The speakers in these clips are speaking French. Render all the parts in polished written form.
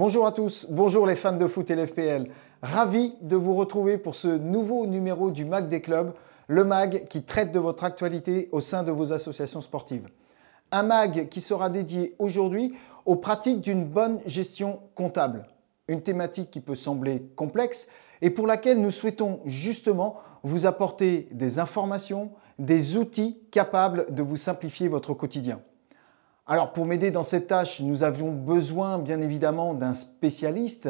Bonjour à tous, bonjour les fans de foot et l'FPL. Ravi de vous retrouver pour ce nouveau numéro du MAG des clubs, le MAG qui traite de votre actualité au sein de vos associations sportives. Un MAG qui sera dédié aujourd'hui aux pratiques d'une bonne gestion comptable. Une thématique qui peut sembler complexe et pour laquelle nous souhaitons justement vous apporter des informations, des outils capables de vous simplifier votre quotidien. Alors pour m'aider dans cette tâche, nous avions besoin bien évidemment d'un spécialiste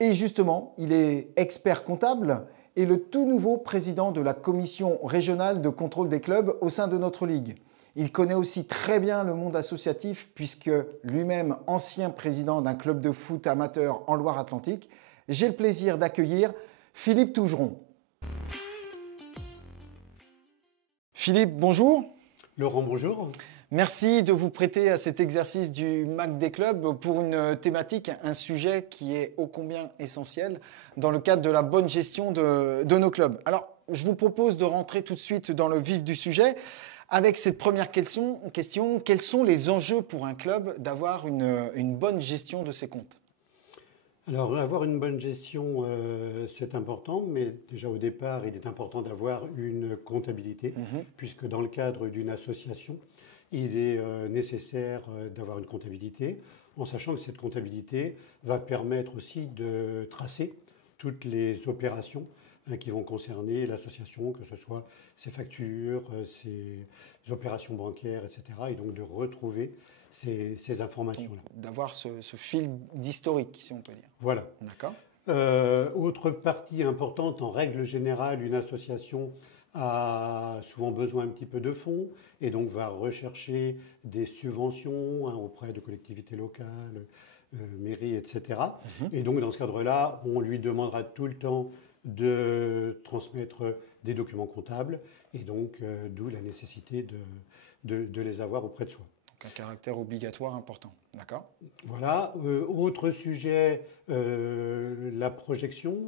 et justement, il est expert comptable et le tout nouveau président de la commission régionale de contrôle des clubs au sein de notre ligue. Il connaît aussi très bien le monde associatif puisque lui-même ancien président d'un club de foot amateur en Loire-Atlantique. J'ai le plaisir d'accueillir Philippe Tougeron. Philippe, bonjour. Laurent, bonjour. Merci de vous prêter à cet exercice du MAG des clubs pour une thématique, un sujet qui est ô combien essentiel dans le cadre de la bonne gestion de nos clubs. Alors, je vous propose de rentrer tout de suite dans le vif du sujet avec cette première question. Quels sont les enjeux pour un club d'avoir une bonne gestion de ses comptes ? Alors, avoir une bonne gestion, c'est important, mais déjà au départ, il est important d'avoir une comptabilité, puisque dans le cadre d'une association, il est nécessaire d'avoir une comptabilité, en sachant que cette comptabilité va permettre aussi de tracer toutes les opérations qui vont concerner l'association, que ce soit ses factures, ses opérations bancaires, etc. Et donc de retrouver ces informations-là. D'avoir ce fil d'historique, si on peut dire. Voilà. D'accord. Autre partie importante, en règle générale, une association a souvent besoin un petit peu de fonds et donc va rechercher des subventions auprès de collectivités locales, mairies, etc. Et donc dans ce cadre-là, on lui demandera tout le temps de transmettre des documents comptables et donc d'où la nécessité de les avoir auprès de soi. Donc un caractère obligatoire important, d'accord. Voilà. Autre sujet, la projection.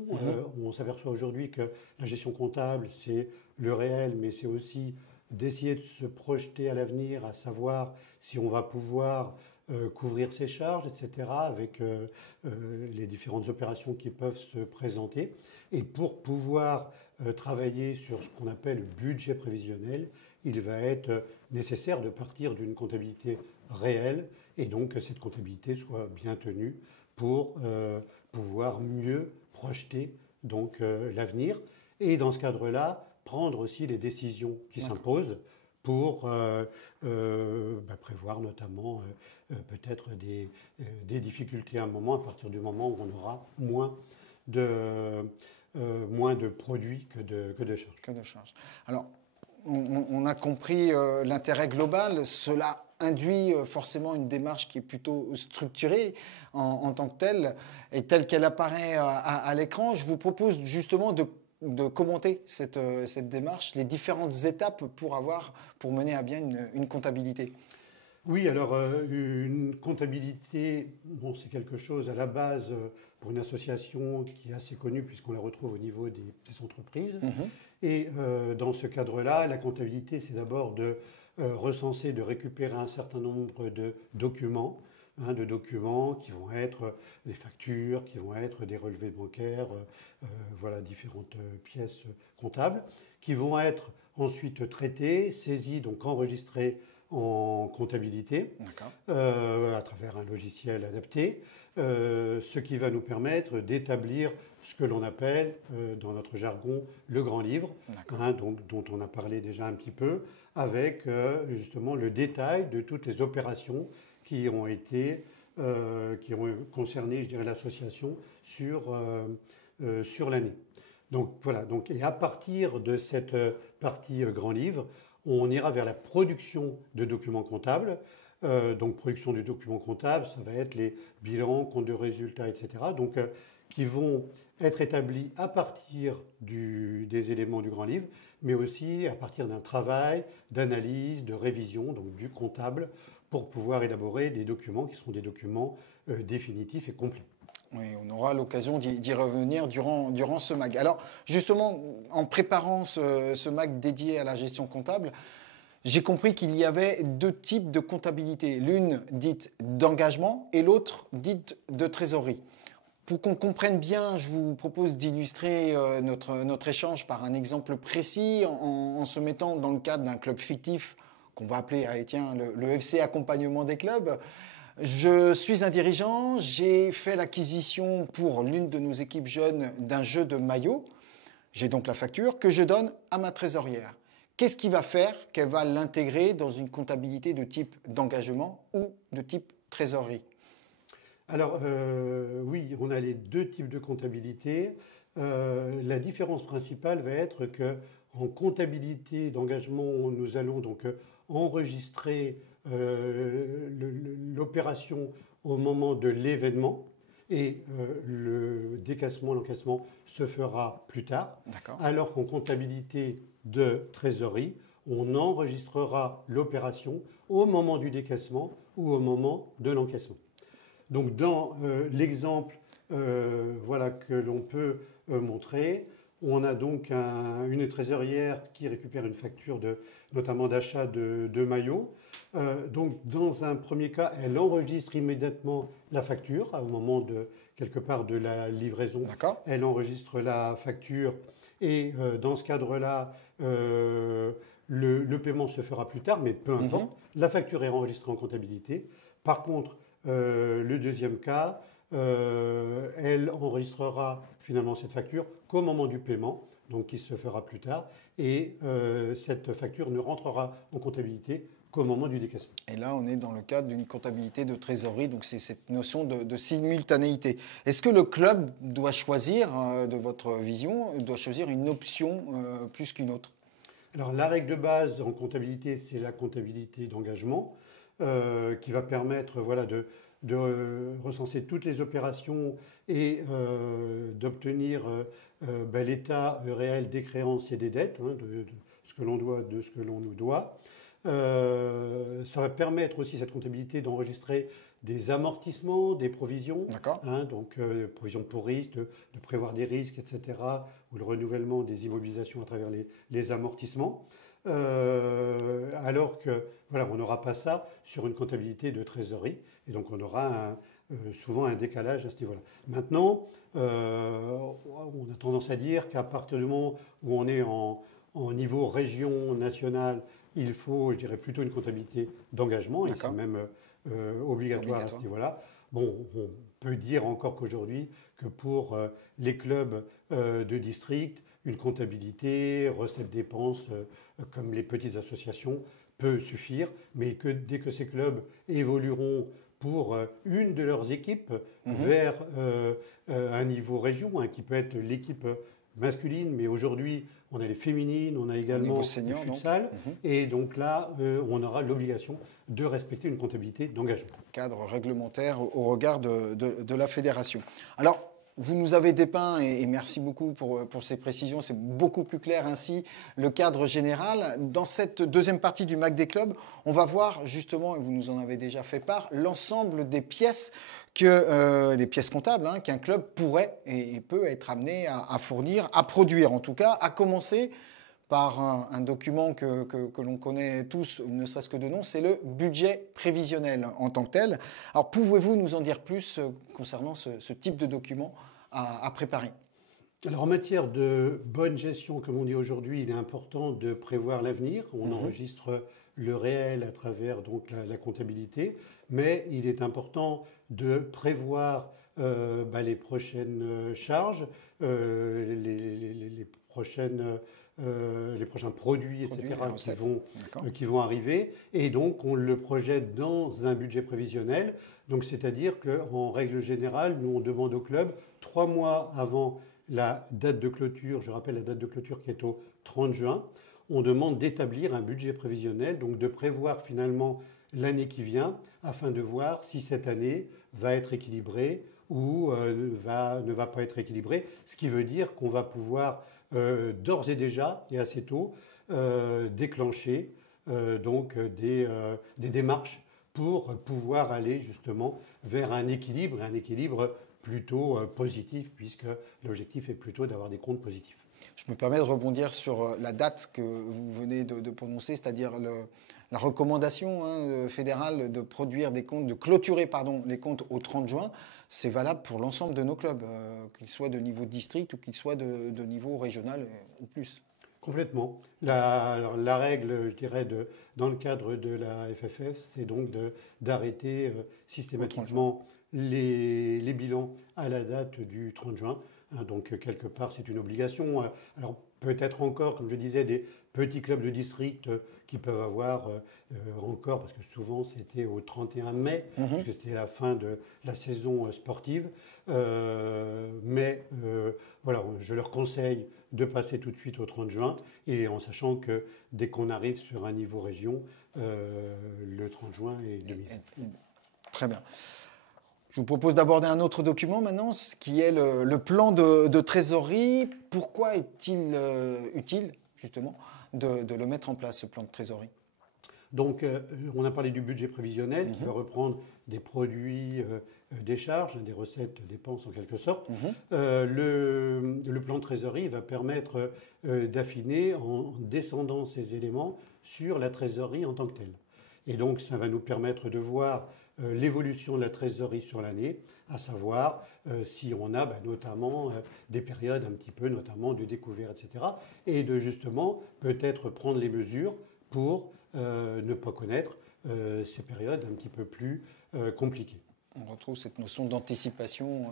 On s'aperçoit aujourd'hui que la gestion comptable, c'est le réel, mais c'est aussi d'essayer de se projeter à l'avenir, à savoir si on va pouvoir couvrir ses charges, etc., avec les différentes opérations qui peuvent se présenter. Et pour pouvoir travailler sur ce qu'on appelle le budget prévisionnel, il va être nécessaire de partir d'une comptabilité réelle et donc que cette comptabilité soit bien tenue pour pouvoir mieux projeter donc l'avenir et dans ce cadre-là prendre aussi les décisions qui s'imposent pour prévoir notamment peut-être des difficultés à un moment à partir du moment où on aura moins de produits que de charges. Alors, on a compris l'intérêt global. Cela induit forcément une démarche qui est plutôt structurée en tant que telle et telle qu'elle apparaît à l'écran. Je vous propose justement de commenter cette démarche, les différentes étapes pour mener à bien une comptabilité. Oui, alors une comptabilité, c'est quelque chose à la base pour une association qui est assez connue puisqu'on la retrouve au niveau des entreprises. Et dans ce cadre-là, la comptabilité, c'est d'abord de recenser, de récupérer un certain nombre de documents, qui vont être des factures, qui vont être des relevés bancaires, voilà, différentes pièces comptables, qui vont être ensuite traitées, saisies, donc enregistrées en comptabilité à travers un logiciel adapté, ce qui va nous permettre d'établir ce que l'on appelle dans notre jargon le grand livre, dont on a parlé déjà un petit peu, avec justement le détail de toutes les opérations qui ont concerné, je dirais, l'association sur l'année. Donc voilà, et à partir de cette partie grand livre, on ira vers la production de documents comptables. Donc production de documents comptables, ça va être les bilans, comptes de résultats, etc. Donc qui vont être établis à partir des éléments du grand livre, mais aussi à partir d'un travail d'analyse, de révision, donc du comptable, pour pouvoir élaborer des documents qui seront des documents définitifs et complets. Oui, on aura l'occasion d'y revenir durant ce MAG. Alors, justement, en préparant ce MAG dédié à la gestion comptable, J'ai compris qu'il y avait deux types de comptabilité, l'une dite d'engagement et l'autre dite de trésorerie. Pour qu'on comprenne bien, je vous propose d'illustrer notre échange par un exemple précis en se mettant dans le cadre d'un club fictif qu'on va appeler le FC Accompagnement des clubs. Je suis un dirigeant, j'ai fait l'acquisition pour l'une de nos équipes jeunes d'un jeu de maillot. J'ai donc la facture que je donne à ma trésorière. Qu'est-ce qui va faire qu'elle va l'intégrer dans une comptabilité de type d'engagement ou de type trésorerie? Alors, oui, on a les deux types de comptabilité. La différence principale va être que en comptabilité d'engagement, nous allons donc enregistrer l'opération au moment de l'événement et le décaissement, l'encaissement se fera plus tard. Alors qu'en comptabilité de trésorerie, on enregistrera l'opération au moment du décaissement ou au moment de l'encaissement. Donc dans l'exemple voilà, que l'on peut montrer, on a donc une trésorière qui récupère une facture notamment d'achat de maillots. Donc dans un premier cas, elle enregistre immédiatement la facture au moment quelque part de la livraison. Elle enregistre la facture et dans ce cadre-là, le paiement se fera plus tard, mais peu importe. La facture est enregistrée en comptabilité. Par contre, le deuxième cas, elle enregistrera finalement cette facture qu'au moment du paiement, donc qui se fera plus tard, et cette facture ne rentrera en comptabilité qu'au moment du décaissement. Et là, on est dans le cadre d'une comptabilité de trésorerie, donc c'est cette notion de simultanéité. Est-ce que le club doit choisir, de votre vision, doit choisir une option plus qu'une autre? Alors la règle de base en comptabilité, c'est la comptabilité d'engagement. Qui va permettre voilà, de recenser toutes les opérations et d'obtenir l'état réel des créances et des dettes, hein, de ce que l'on doit, de ce que l'on nous doit. Ça va permettre aussi, cette comptabilité, d'enregistrer des amortissements, des provisions, hein, donc provisions pour risque, de prévoir des risques, etc., ou le renouvellement des immobilisations à travers les amortissements. Alors que voilà, on n'aura pas ça sur une comptabilité de trésorerie, et donc on aura souvent un décalage à ce niveau-là. Maintenant, on a tendance à dire qu'à partir du moment où on est en niveau région, nationale, il faut, je dirais, plutôt une comptabilité d'engagement, et c'est même obligatoire à ce niveau-là. Bon, on peut dire encore qu'aujourd'hui, que pour les clubs de district, une comptabilité, recettes-dépenses, comme les petites associations, peut suffire, mais que dès que ces clubs évolueront pour une de leurs équipes vers un niveau région, hein, qui peut être l'équipe masculine, mais aujourd'hui, on a les féminines, on a également le futsal, et donc là, on aura l'obligation de respecter une comptabilité d'engagement. Cadre réglementaire au regard de la fédération. Alors, vous nous avez dépeint, et merci beaucoup pour ces précisions, c'est beaucoup plus clair ainsi, le cadre général. Dans cette deuxième partie du MAC des clubs, on va voir justement, et vous nous en avez déjà fait part, l'ensemble des pièces des pièces comptables qu'un club pourrait et peut être amené à fournir, à produire en tout cas, à commencer par un document que l'on connaît tous, ne serait-ce que de nom, c'est le budget prévisionnel en tant que tel. Alors pouvez-vous nous en dire plus concernant ce type de document à préparer? Alors en matière de bonne gestion, comme on dit aujourd'hui, il est important de prévoir l'avenir. On enregistre le réel à travers donc la comptabilité, mais il est important de prévoir les prochaines charges, les prochains produits, etc., qui vont arriver, et donc on le projette dans un budget prévisionnel. Donc c'est-à-dire qu'en règle générale, nous on demande au club 3 mois avant la date de clôture, je rappelle la date de clôture qui est au 30 juin, on demande d'établir un budget prévisionnel, donc de prévoir finalement l'année qui vient, afin de voir si cette année va être équilibrée ou ne va pas être équilibrée, ce qui veut dire qu'on va pouvoir d'ores et déjà, et assez tôt, déclencher donc des démarches pour pouvoir aller justement vers un équilibre plutôt positif, puisque l'objectif est plutôt d'avoir des comptes positifs. Je me permets de rebondir sur la date que vous venez de prononcer, c'est-à-dire la recommandation fédérale de produire des comptes, de clôturer les comptes au 30 juin. C'est valable pour l'ensemble de nos clubs, qu'ils soient de niveau district ou qu'ils soient de niveau régional ou plus. Complètement. La règle, je dirais, dans le cadre de la FFF, c'est donc d'arrêter systématiquement les bilans à la date du 30 juin. Donc, quelque part, c'est une obligation. Alors, peut-être encore, comme je disais, des petits clubs de district qui peuvent avoir encore, parce que souvent c'était au 31 mai, parce que c'était la fin de la saison sportive. Mais voilà, je leur conseille de passer tout de suite au 30 juin, et en sachant que dès qu'on arrive sur un niveau région, le 30 juin est de mise. Très bien. Je vous propose d'aborder un autre document maintenant, qui est le plan de trésorerie. Pourquoi est-il utile, justement, de le mettre en place, ce plan de trésorerie? Donc, on a parlé du budget prévisionnel qui va reprendre des produits, des charges, des recettes, dépenses en quelque sorte. Le plan de trésorerie va permettre d'affiner en descendant ces éléments sur la trésorerie en tant que telle. Et donc, ça va nous permettre de voir l'évolution de la trésorerie sur l'année, à savoir si on a notamment des périodes un petit peu, notamment de découvert, etc. Et de justement peut-être prendre les mesures pour ne pas connaître ces périodes un petit peu plus compliquées. On retrouve cette notion d'anticipation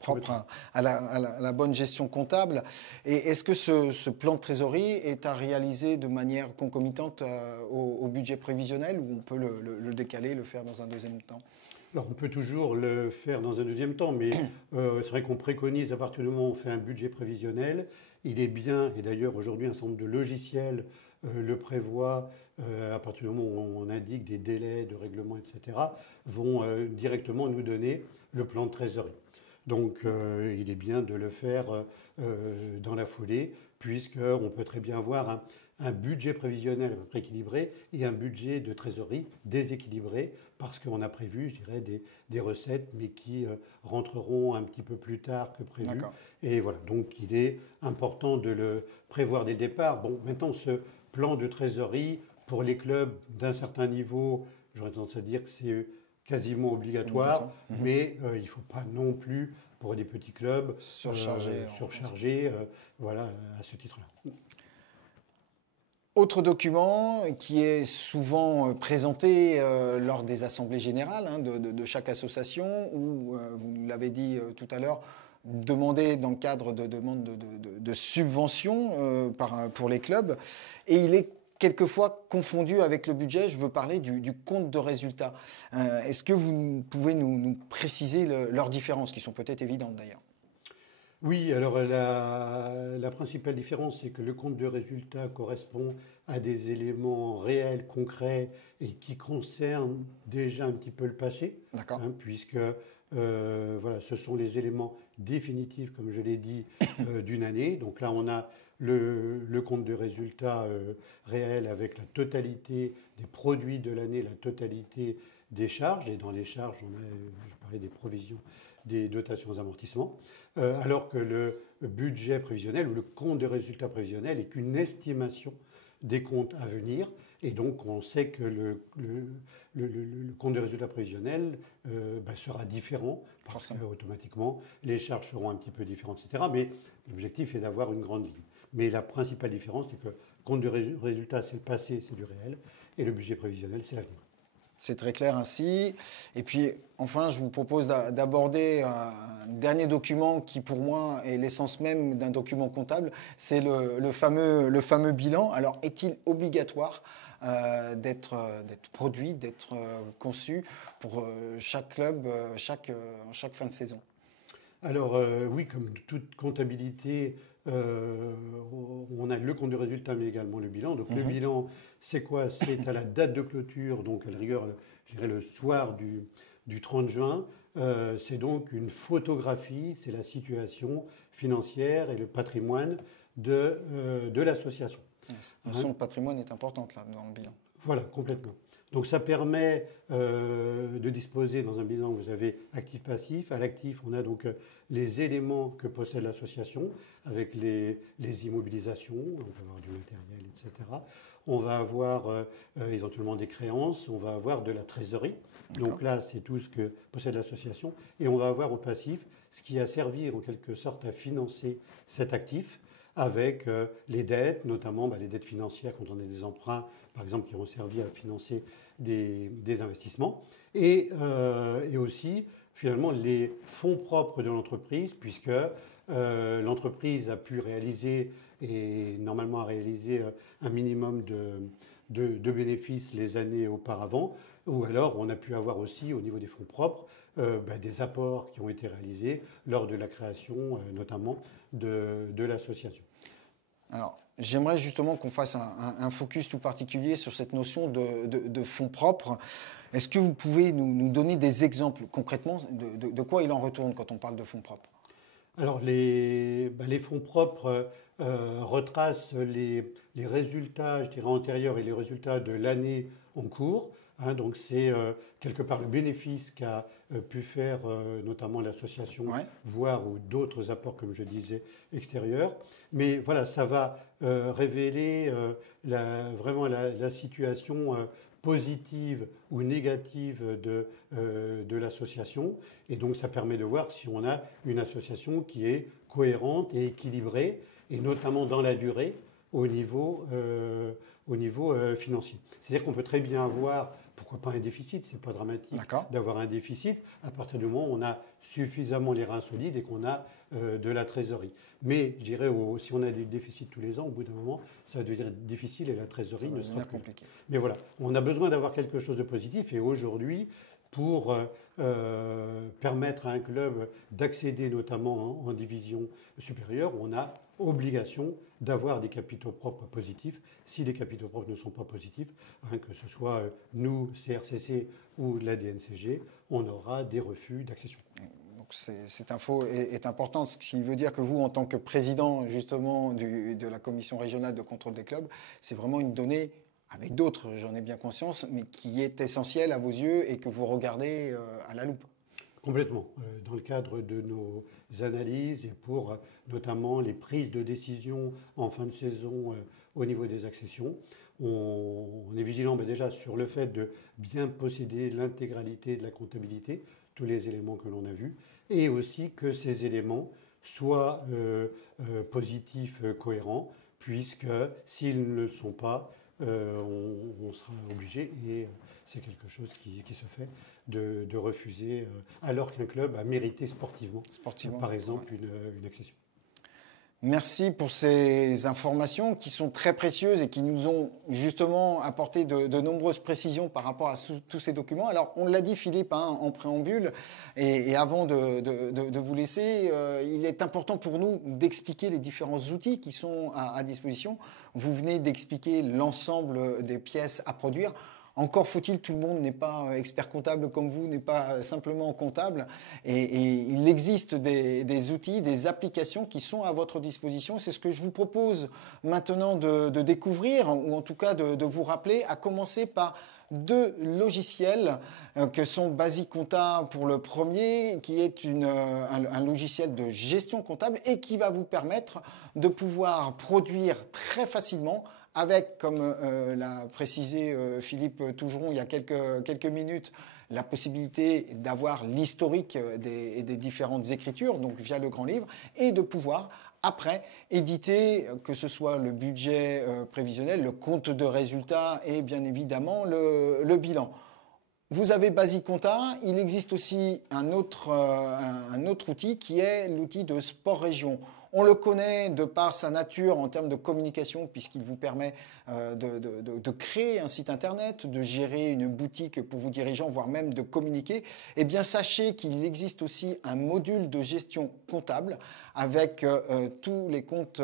propre à la bonne gestion comptable. Et est-ce que ce plan de trésorerie est à réaliser de manière concomitante au budget prévisionnel, ou on peut le décaler, le faire dans un deuxième temps? Alors, on peut toujours le faire dans un deuxième temps, mais c'est vrai qu'on préconise, à partir du moment où on fait un budget prévisionnel, il est bien, et d'ailleurs aujourd'hui un certain nombre de logiciels le prévoient, à partir du moment où on indique des délais de règlement, etc., vont directement nous donner le plan de trésorerie. Donc il est bien de le faire dans la foulée, puisqu'on peut très bien avoir un budget prévisionnel à peu près équilibré et un budget de trésorerie déséquilibré, parce qu'on a prévu, je dirais, des recettes, mais qui rentreront un petit peu plus tard que prévu. D'accord. Et voilà, donc il est important de le prévoir dès le départ. Bon, maintenant, ce plan de trésorerie, pour les clubs d'un certain niveau, j'aurais tendance à dire que c'est quasiment obligatoire, mais il ne faut pas non plus, pour des petits clubs, surcharger voilà, à ce titre-là. Autre document qui est souvent présenté lors des assemblées générales de chaque association, où, vous l'avez dit tout à l'heure, demandé dans le cadre de demandes de subventions pour les clubs, et il est quelquefois confondu avec le budget. Je veux parler du compte de résultat. Est-ce que vous pouvez nous préciser leurs différences, qui sont peut-être évidentes d'ailleurs? Oui, alors la principale différence, c'est que le compte de résultat correspond à des éléments réels, concrets, et qui concernent déjà un petit peu le passé, puisque voilà, ce sont les éléments définitifs, comme je l'ai dit, d'une année. Donc là, on a le compte de résultat réel avec la totalité des produits de l'année, la totalité des charges, et dans les charges, je parlais des provisions, des dotations aux amortissements, alors que le budget prévisionnel ou le compte de résultat prévisionnel est qu'une estimation des comptes à venir, et donc on sait que le compte de résultat prévisionnel sera différent, parce que automatiquement les charges seront un petit peu différentes, etc. Mais l'objectif est d'avoir une grande ligne. Mais la principale différence, c'est que le compte de résultat, c'est le passé, c'est du réel, et le budget prévisionnel, c'est l'avenir. C'est très clair ainsi. Et puis, enfin, je vous propose d'aborder un dernier document qui, pour moi, est l'essence même d'un document comptable. C'est le fameux bilan. Alors, est-il obligatoire d'être produit, d'être conçu pour chaque club, chaque fin de saison? Alors, oui, comme toute comptabilité, on a le compte de résultat, mais également le bilan. Donc, le bilan, c'est quoi? C'est à la date de clôture, donc à la rigueur, je dirais le soir du 30 juin. C'est donc une photographie, c'est la situation financière et le patrimoine de l'association. La notion de patrimoine est importante là, dans le bilan. Voilà, complètement. Donc ça permet de disposer dans un bilan, vous avez actif-passif. À l'actif, on a donc les éléments que possède l'association avec les immobilisations, on peut avoir du matériel, etc. On va avoir éventuellement des créances, on va avoir de la trésorerie. Donc là, c'est tout ce que possède l'association. Et on va avoir au passif ce qui a servi en quelque sorte à financer cet actif avec les dettes, notamment les dettes financières quand on a des emprunts, par exemple, qui ont servi à financer des investissements. Et aussi, finalement, les fonds propres de l'entreprise, puisque l'entreprise a pu réaliser et normalement a réalisé un minimum de bénéfices les années auparavant, ou alors on a pu avoir aussi au niveau des fonds propres des apports qui ont été réalisés lors de la création notamment de l'association. Alors, j'aimerais justement qu'on fasse un focus tout particulier sur cette notion de fonds propres. Est-ce que vous pouvez nous donner des exemples concrètement de quoi il en retourne quand on parle de fonds propres? Alors, les fonds propres retracent les résultats, je dirais, antérieurs et les résultats de l'année en cours. Donc, c'est quelque part le bénéfice qu'a pu faire notamment l'association, voire ou d'autres apports, comme je disais, extérieurs. Mais voilà, ça va révéler vraiment la situation positive ou négative de l'association. Et donc, ça permet de voir si on a une association qui est cohérente et équilibrée, et notamment dans la durée, au niveau financier. C'est-à-dire qu'on peut très bien avoir, pourquoi pas un déficit, c'est pas dramatique d'avoir un déficit, à partir du moment où on a suffisamment les reins solides et qu'on a de la trésorerie. Mais je dirais, si on a des déficits tous les ans, au bout d'un moment, ça va devenir difficile et la trésorerie ne sera plus compliquée. Mais voilà, on a besoin d'avoir quelque chose de positif, et aujourd'hui, pour permettre à un club d'accéder notamment en division supérieure, on a obligation d'avoir des capitaux propres positifs. Si les capitaux propres ne sont pas positifs, que ce soit nous, CRCC ou la DNCG, on aura des refus d'accession. Donc cette info est importante, ce qui veut dire que vous, en tant que président justement de la commission régionale de contrôle des clubs, c'est vraiment une donnée, avec d'autres, j'en ai bien conscience, mais qui est essentielle à vos yeux et que vous regardez à la loupe. Complètement. Dans le cadre de nos analyses et pour notamment les prises de décision en fin de saison au niveau des accessions, on est vigilant déjà sur le fait de bien posséder l'intégralité de la comptabilité, tous les éléments que l'on a vus, et aussi que ces éléments soient positifs, cohérents, puisque s'ils ne le sont pas, on sera obligé, et c'est quelque chose qui se fait, de refuser, alors qu'un club a mérité sportivement par exemple, une accession. Merci pour ces informations qui sont très précieuses et qui nous ont justement apporté de nombreuses précisions par rapport à tous ces documents. Alors, on l'a dit, Philippe, en préambule, et avant de vous laisser, il est important pour nous d'expliquer les différents outils qui sont à disposition. Vous venez d'expliquer l'ensemble des pièces à produire. Encore faut-il, tout le monde n'est pas expert comptable comme vous, n'est pas simplement comptable. Et il existe des outils, des applications qui sont à votre disposition. C'est ce que je vous propose maintenant de découvrir, ou en tout cas de vous rappeler, à commencer par deux logiciels que sont Basicompta pour le premier, qui est un logiciel de gestion comptable et qui va vous permettre de pouvoir produire très facilement avec, comme l'a précisé Philippe Tougeron il y a quelques minutes, la possibilité d'avoir l'historique des différentes écritures, donc via le grand livre, et de pouvoir après éditer, que ce soit le budget prévisionnel, le compte de résultat et bien évidemment le bilan. Vous avez Basicompta, il existe aussi un autre outil qui est l'outil de Sport Région. On le connaît de par sa nature en termes de communication, puisqu'il vous permet de créer un site internet, de gérer une boutique pour vos dirigeants, voire même de communiquer. Eh bien, sachez qu'il existe aussi un module de gestion comptable avec tous les comptes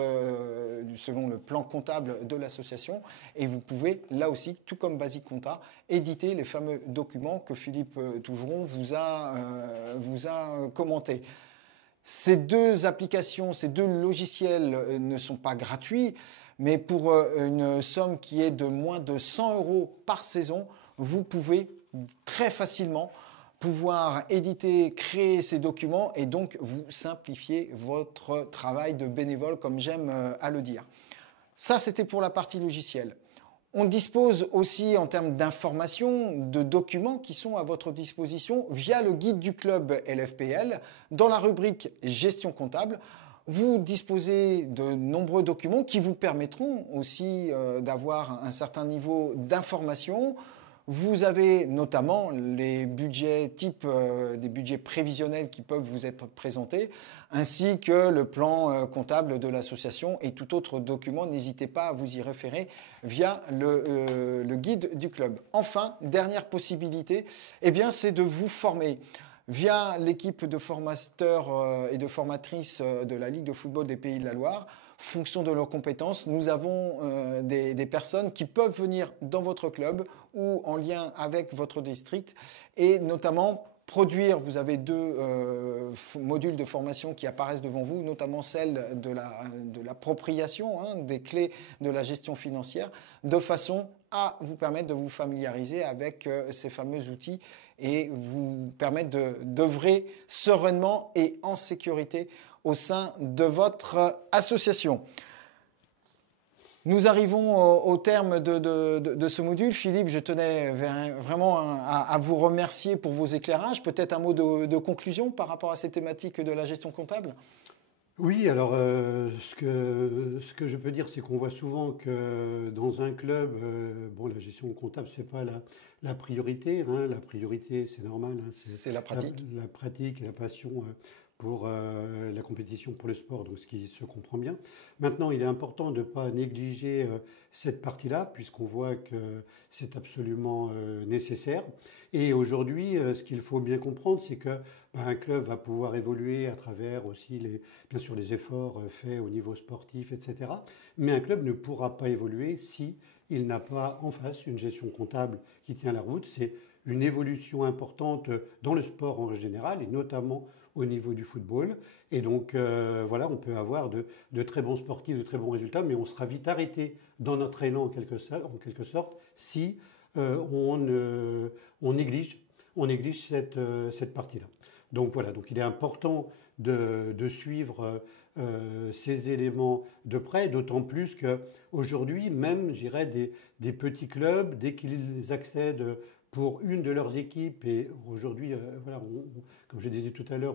selon le plan comptable de l'association. Et vous pouvez, là aussi, tout comme Basicompta, éditer les fameux documents que Philippe Tougeron vous a commentés. Ces deux applications, ces deux logiciels ne sont pas gratuits, mais pour une somme qui est de moins de 100 € par saison, vous pouvez très facilement pouvoir éditer, créer ces documents et donc vous simplifier votre travail de bénévole, comme j'aime à le dire. Ça, c'était pour la partie logicielle. On dispose aussi en termes d'informations, de documents qui sont à votre disposition via le guide du club LFPL. Dans la rubrique gestion comptable, vous disposez de nombreux documents qui vous permettront aussi d'avoir un certain niveau d'information. Vous avez notamment les budgets type des budgets prévisionnels qui peuvent vous être présentés, ainsi que le plan comptable de l'association et tout autre document. N'hésitez pas à vous y référer via le guide du club. Enfin, dernière possibilité, eh bien, c'est de vous former. Via l'équipe de formateurs et de formatrices de la Ligue de football des Pays de la Loire, fonction de leurs compétences, nous avons des personnes qui peuvent venir dans votre club ou en lien avec votre district et notamment produire, vous avez deux modules de formation qui apparaissent devant vous, notamment celle de l'appropriation des clés de la gestion financière, de façon à vous permettre de vous familiariser avec ces fameux outils et vous permettre d'œuvrer sereinement et en sécurité au sein de votre association. Nous arrivons au terme de ce module. Philippe, je tenais vraiment à vous remercier pour vos éclairages. Peut-être un mot de conclusion par rapport à ces thématiques de la gestion comptable ? Oui, alors ce que je peux dire, c'est qu'on voit souvent que dans un club, la gestion comptable, ce n'est pas la priorité. La priorité, c'est normal. C'est la pratique. La pratique et la passion pour la compétition, pour le sport, donc ce qui se comprend bien. Maintenant, il est important de ne pas négliger cette partie-là, puisqu'on voit que c'est absolument nécessaire. Et aujourd'hui, ce qu'il faut bien comprendre, c'est qu'un club va pouvoir évoluer à travers aussi, bien sûr, les efforts faits au niveau sportif, etc. Mais un club ne pourra pas évoluer si il n'a pas en face une gestion comptable qui tient la route. C'est une évolution importante dans le sport en général, et notamment au niveau du football. Et donc, on peut avoir de très bons sportifs, de très bons résultats, mais on sera vite arrêté dans notre élan en quelque sorte si on néglige cette partie-là. Donc voilà, donc il est important de suivre ces éléments de près, d'autant plus qu'aujourd'hui, même, je dirais, des petits clubs, dès qu'ils accèdent pour une de leurs équipes, et aujourd'hui, comme je disais tout à l'heure,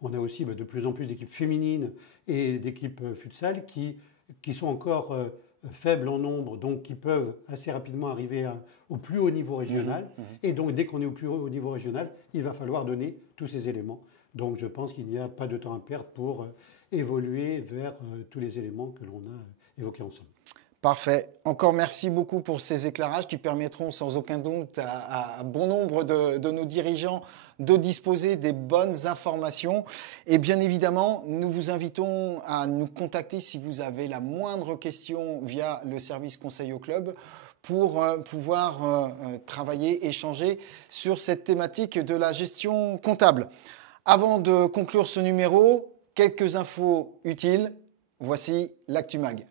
on a aussi de plus en plus d'équipes féminines et d'équipes futsal qui sont encore faibles en nombre, donc qui peuvent assez rapidement arriver au plus haut niveau régional. Et donc, dès qu'on est au plus haut niveau régional, il va falloir donner tous ces éléments. Donc, je pense qu'il n'y a pas de temps à perdre pour évoluer vers tous les éléments que l'on a évoqués ensemble. Parfait. Encore merci beaucoup pour ces éclairages qui permettront sans aucun doute à bon nombre de nos dirigeants de disposer des bonnes informations. Et bien évidemment, nous vous invitons à nous contacter si vous avez la moindre question via le service conseil au club pour pouvoir travailler, échanger sur cette thématique de la gestion comptable. Avant de conclure ce numéro, quelques infos utiles. Voici l'ActuMag.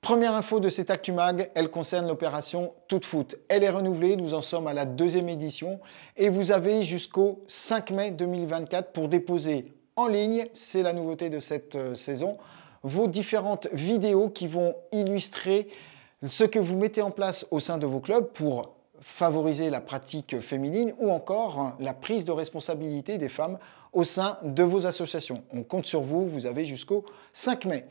Première info de cette ActuMag, elle concerne l'opération ToutFoot. Elle est renouvelée, nous en sommes à la 2e édition et vous avez jusqu'au 5 mai 2024 pour déposer en ligne, c'est la nouveauté de cette saison, vos différentes vidéos qui vont illustrer ce que vous mettez en place au sein de vos clubs pour favoriser la pratique féminine ou encore la prise de responsabilité des femmes au sein de vos associations. On compte sur vous, vous avez jusqu'au 5 mai.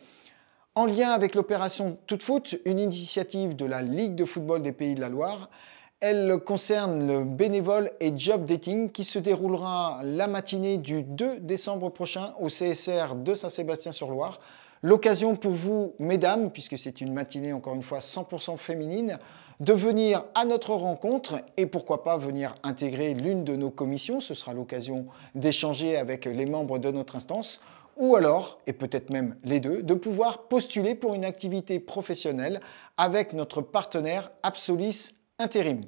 En lien avec l'opération ToutFoot, une initiative de la Ligue de football des Pays de la Loire, elle concerne le bénévole et job dating qui se déroulera la matinée du 2 décembre prochain au CSR de Saint-Sébastien-sur-Loire. L'occasion pour vous, mesdames, puisque c'est une matinée encore une fois 100% féminine, de venir à notre rencontre et pourquoi pas venir intégrer l'une de nos commissions. Ce sera l'occasion d'échanger avec les membres de notre instance. Ou alors, et peut-être même les deux, de pouvoir postuler pour une activité professionnelle avec notre partenaire Absolis Intérim.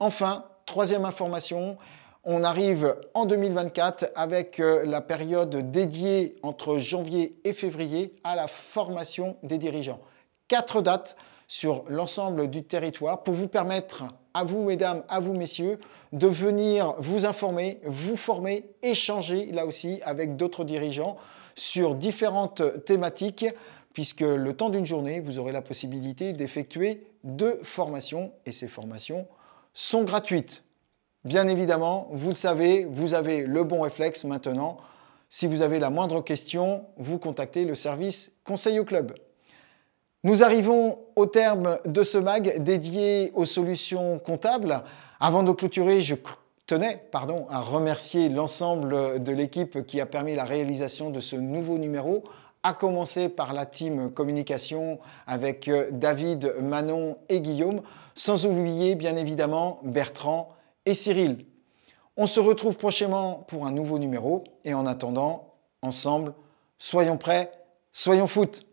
Enfin, troisième information, On arrive en 2024 avec la période dédiée entre janvier et février à la formation des dirigeants. 4 dates sur l'ensemble du territoire pour vous permettre, à vous mesdames, à vous messieurs, de venir vous informer, vous former, échanger là aussi avec d'autres dirigeants sur différentes thématiques, puisque le temps d'une journée, vous aurez la possibilité d'effectuer 2 formations et ces formations sont gratuites. Bien évidemment, vous le savez, vous avez le bon réflexe maintenant. Si vous avez la moindre question, vous contactez le service Conseil au Club. Nous arrivons au terme de ce mag dédié aux solutions comptables. Avant de clôturer, je tenais à remercier l'ensemble de l'équipe qui a permis la réalisation de ce nouveau numéro, à commencer par la team communication avec David, Manon et Guillaume, sans oublier bien évidemment Bertrand et Cyril. On se retrouve prochainement pour un nouveau numéro et en attendant, ensemble, soyons prêts, soyons foot.